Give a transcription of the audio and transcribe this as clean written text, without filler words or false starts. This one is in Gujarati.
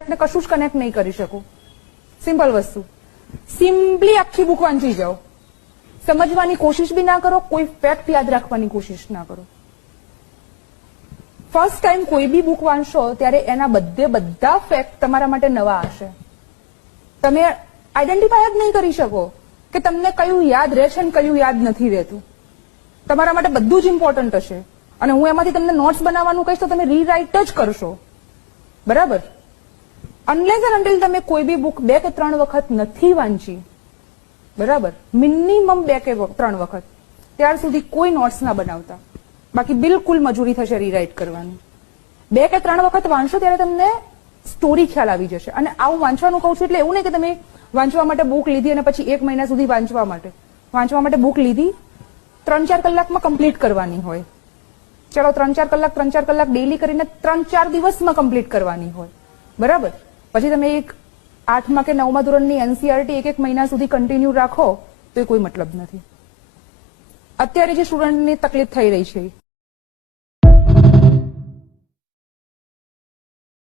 ને કશું જ કનેક્ટ નહીં કરી શકું. સિમ્પલ વસ્તુ. સિમ્પલી આખી બુક વાંચી જાઓ. સમજવાની કોશિશ બી ના કરો, કોઈ ફેક્ટ યાદ રાખવાની કોશિશ ના કરો. ફર્સ્ટ ટાઈમ કોઈ બી બુક વાંચશો ત્યારે એના બધા ફેક્ટ તમારા માટે નવા હશે. તમે આઈડેન્ટિફાય જ નહીં કરી શકો કે તમને કયું યાદ રહે છે અને કયું યાદ નથી રહેતું. તમારા માટે બધું જ ઇમ્પોર્ટન્ટ હશે અને હું એમાંથી તમને નોટ્સ બનાવવાનું કહીશ તો તમે રીરાઇટ જ કરશો. બરાબર? અનલેસ એન્ડ અનટિલ તમે કોઈ બી બુક 2 કે 3 વખત નથી વાંચી, બરાબર, મિનિમમ 2 કે 3 વખત, ત્યાર સુધી કોઈ નોટ્સ ના બનાવતા. બાકી બિલકુલ મજૂરી થશે રીરાઇટ કરવાની. 2 કે 3 વખત વાંચશો ત્યારે તમને સ્ટોરી ખ્યાલ આવી જશે. અને આવું વાંચવાનું કહું છું એટલે એવું નહીં કે તમે વાંચવા માટે બુક લીધી અને પછી 1 મહિના સુધી વાંચવા માટે બુક લીધી 3-4 કલાકમાં કમ્પ્લીટ કરવાની હોય. ચલો 3-4 કલાક ડેલી કરીને 3-4 દિવસમાં કમ્પ્લીટ કરવાની હોય. બરાબર? પછી તમે એક 8મા કે 9મા ધોરણની એનસીઈઆરટી 1 મહિના સુધી કન્ટિન્યુ રાખો તો એ કોઈ મતલબ નથી. અત્યારે જે સ્ટુડન્ટની તકલીફ થઈ રહી છે